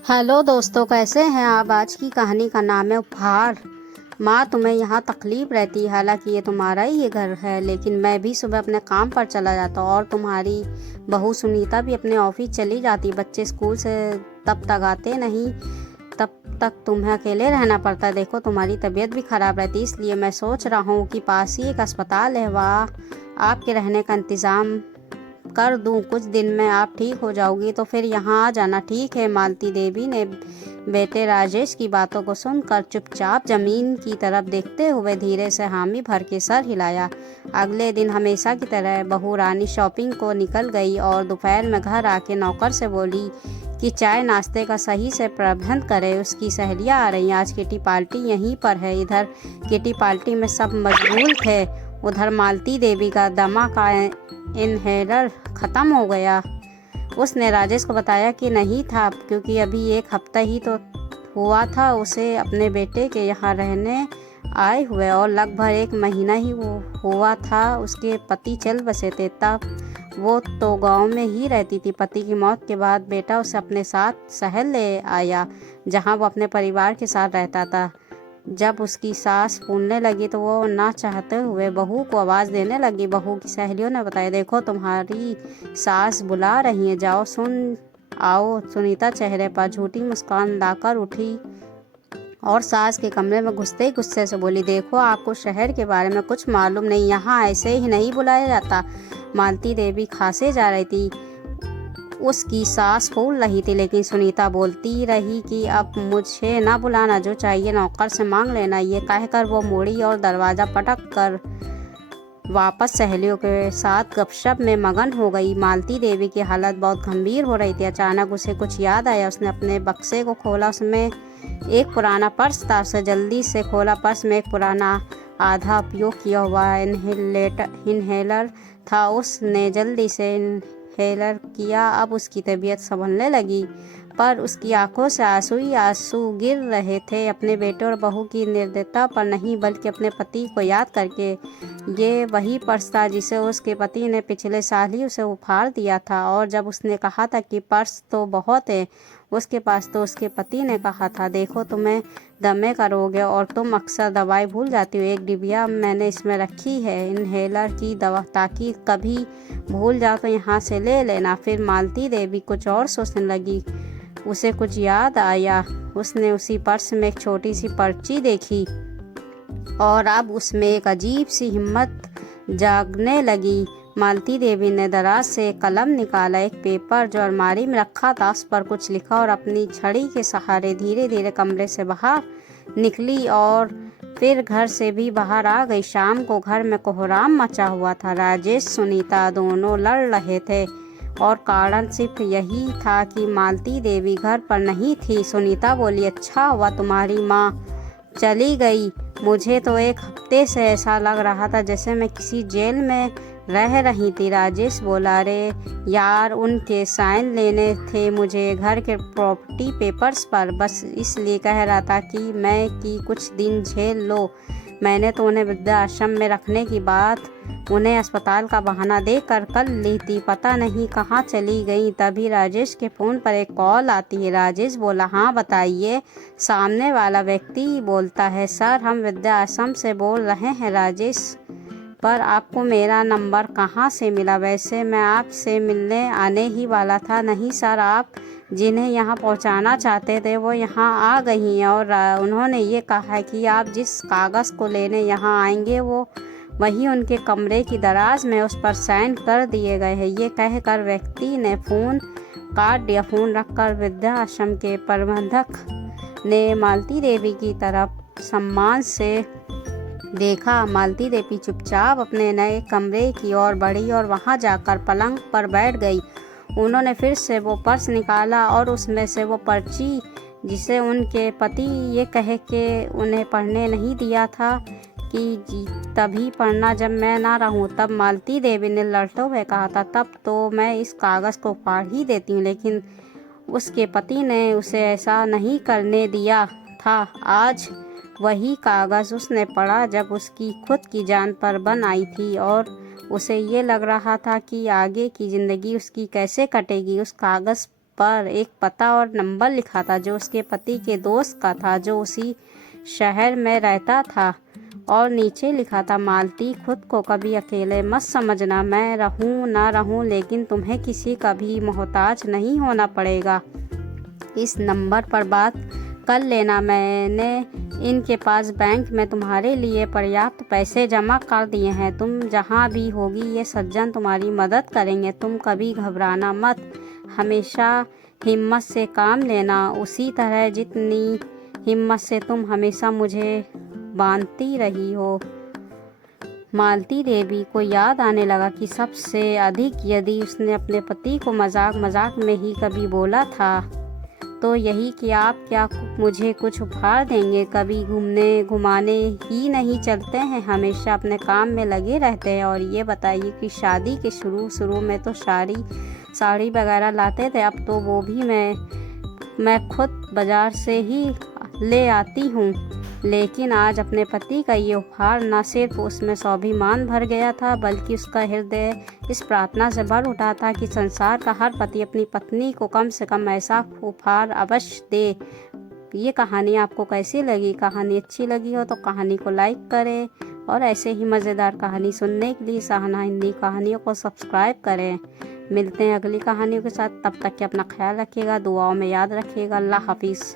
Hello दोस्तों, कैसे हैं आप। आज की कहानी का नाम है उपहार। माँ, तुम्हें यहाँ तकलीफ रहती है, हालांकि ये तुम्हारा ही ये घर है, लेकिन मैं भी सुबह अपने काम पर चला जाता हूँ और तुम्हारी बहू सुनीता भी अपने ऑफिस चली जाती। बच्चे स्कूल से तब तक आते नहीं, तब तक तुम्हें अकेले रहना पड़ता है। देखो, तुम्हारी तबीयत भी खराब रहती, इसलिए मैं सोच रहा हूँ कि पास ही एक अस्पताल है, वहाँ आपके रहने का इंतज़ाम कर दूं। कुछ दिन में आप ठीक हो जाओगी तो फिर यहाँ आ जाना, ठीक है। मालती देवी ने बेटे राजेश की बातों को सुनकर चुपचाप जमीन की तरफ देखते हुए धीरे से हामी भर के सर हिलाया। अगले दिन हमेशा की तरह बहू रानी शॉपिंग को निकल गई और दोपहर में घर आके नौकर से बोली कि चाय नाश्ते का सही से प्रबंध करे, उसकी सहेलियाँ आ रही हैं। आज किटी पार्टी यहीं पर है। इधर किटी पार्टी में सब मशगूल थे, उधर मालती देवी का दमा का इनहेलर ख़त्म हो गया। उसने राजेश को बताया कि नहीं था, क्योंकि अभी एक हफ्ता ही तो हुआ था उसे अपने बेटे के यहाँ रहने आए हुए, और लगभग एक महीना ही वो हुआ था उसके पति चल बसे थे। तब वो तो गांव में ही रहती थी। पति की मौत के बाद बेटा उसे अपने साथ शहर ले आया, जहाँ वो अपने परिवार के साथ रहता था। जब उसकी सास फूलने लगी तो वो ना चाहते हुए बहू को आवाज़ देने लगी। बहू की सहेलियों ने बताया, देखो तुम्हारी सास बुला रही है, जाओ सुन आओ। सुनीता चेहरे पर झूठी मुस्कान लाकर उठी और सास के कमरे में घुसते ही गुस्से से बोली, देखो आपको शहर के बारे में कुछ मालूम नहीं, यहाँ ऐसे ही नहीं बुलाया जाता। मालती देवी खांसे जा रही थी, उसकी सांस फूल रही थी, लेकिन सुनीता बोलती रही कि अब मुझे ना बुलाना, जो चाहिए नौकर से मांग लेना। ये कहकर वो मुड़ी और दरवाज़ा पटक कर वापस सहेलियों के साथ गपशप में मगन हो गई। मालती देवी की हालत बहुत गंभीर हो रही थी। अचानक उसे कुछ याद आया। उसने अपने बक्से को खोला, उसमें एक पुराना पर्स था। उसे जल्दी से खोला। पर्स में एक पुराना आधा उपयोग किया हुआ इनहेलर था। उसने जल्दी से हेलर किया। अब उसकी तबीयत संभलने लगी, पर उसकी आंखों से आंसू ही आंसू गिर रहे थे, अपने बेटे और बहू की निर्दयता पर नहीं, बल्कि अपने पति को याद करके। ये वही पर्स था जिसे उसके पति ने पिछले साल ही उसे उपहार दिया था, और जब उसने कहा था कि पर्स तो बहुत है उसके पास, तो उसके पति ने कहा था, देखो तुम्हें दमे का रोग है और तुम अक्सर दवाई भूल जाती हो। एक डिबिया मैंने इसमें रखी है इनहेलर की दवा, ताकि कभी भूल जाओ तो यहाँ से ले लेना। फिर मालती देवी कुछ और सोचने लगी। उसे कुछ याद आया। उसने उसी पर्स में एक छोटी सी पर्ची देखी और अब उसमें एक अजीब सी हिम्मत जागने लगी। मालती देवी ने दराज से एक कलम निकाला, एक पेपर जो अलमारी में रखा था उस पर कुछ लिखा और अपनी छड़ी के सहारे धीरे धीरे कमरे से बाहर निकली और फिर घर से भी बाहर आ गई। शाम को घर में कोहराम मचा हुआ था। राजेश सुनीता दोनों लड़ रहे थे और कारण सिर्फ यही था कि मालती देवी घर पर नहीं थी। सुनीता बोली, अच्छा हुआ तुम्हारी माँ चली गई। मुझे तो एक हफ्ते से ऐसा लग रहा था जैसे मैं किसी जेल में रह रही थी। राजेश बोला, अरे यार, उनके साइन लेने थे मुझे घर के प्रॉपर्टी पेपर्स पर, बस इसलिए कह रहा था कि कुछ दिन झेल लो। मैंने तो उन्हें वृद्धाश्रम में रखने की बात उन्हें अस्पताल का बहाना देकर कर ली थी, पता नहीं कहाँ चली गई। तभी राजेश के फ़ोन पर एक कॉल आती है। राजेश बोला, हाँ बताइए। सामने वाला व्यक्ति बोलता है, सर हम वृद्धाश्रम से बोल रहे हैं। राजेश, पर आपको मेरा नंबर कहाँ से मिला? वैसे मैं आपसे मिलने आने ही वाला था। नहीं सर, आप जिन्हें यहाँ पहुँचाना चाहते थे वो यहाँ आ गई हैं और उन्होंने ये कहा है कि आप जिस कागज़ को लेने यहाँ आएंगे वो वहीं उनके कमरे की दराज में उस पर साइन कर दिए गए हैं। ये कहकर व्यक्ति ने फ़ोन काट दिया। फ़ोन रखकर वृद्धाश्रम के प्रबंधक ने मालती देवी की तरफ सम्मान से देखा। मालती देवी चुपचाप अपने नए कमरे की ओर बढ़ी और वहां जाकर पलंग पर बैठ गई। उन्होंने फिर से वो पर्स निकाला और उसमें से वो पर्ची जिसे उनके पति ये कह के उन्हें पढ़ने नहीं दिया था कि तभी पढ़ना जब मैं ना रहूं। तब मालती देवी ने लड़ते हुए कहा था, तब तो मैं इस कागज़ को फाड़ ही देती हूँ, लेकिन उसके पति ने उसे ऐसा नहीं करने दिया था। आज वही कागज़ उसने पढ़ा जब उसकी खुद की जान पर बन आई थी और उसे ये लग रहा था कि आगे की ज़िंदगी उसकी कैसे कटेगी। उस कागज़ पर एक पता और नंबर लिखा था जो उसके पति के दोस्त का था जो उसी शहर में रहता था। और नीचे लिखा था, मालती खुद को कभी अकेले मत समझना, मैं रहूं ना रहूं लेकिन तुम्हें किसी का भी मोहताज नहीं होना पड़ेगा। इस नंबर पर बात कर लेना, मैंने इनके पास बैंक में तुम्हारे लिए पर्याप्त पैसे जमा कर दिए हैं। तुम जहाँ भी होगी ये सज्जन तुम्हारी मदद करेंगे। तुम कभी घबराना मत, हमेशा हिम्मत से काम लेना, उसी तरह जितनी हिम्मत से तुम हमेशा मुझे बांधती रही हो। मालती देवी को याद आने लगा कि सबसे अधिक यदि उसने अपने पति को मजाक मजाक में ही कभी बोला था तो यही कि आप क्या मुझे कुछ उपहार देंगे। कभी घूमने घुमाने ही नहीं चलते हैं, हमेशा अपने काम में लगे रहते हैं। और ये बताइए कि शादी के शुरू में तो साड़ी वगैरह लाते थे, अब तो वो भी मैं खुद बाजार से ही ले आती हूँ। लेकिन आज अपने पति का ये उपहार न सिर्फ उसमें स्वाभिमान भर गया था बल्कि उसका हृदय इस प्रार्थना से भर उठा था कि संसार का हर पति अपनी पत्नी को कम से कम ऐसा उपहार अवश्य दे। ये कहानी आपको कैसी लगी? कहानी अच्छी लगी हो तो कहानी को लाइक करें और ऐसे ही मज़ेदार कहानी सुनने के लिए सहाना हिंदी कहानियों को सब्सक्राइब करें। मिलते हैं अगली कहानियों के साथ, तब तक के अपना ख्याल रखिएगा, दुआओं में याद रखिएगा। अल्लाह हाफिज़।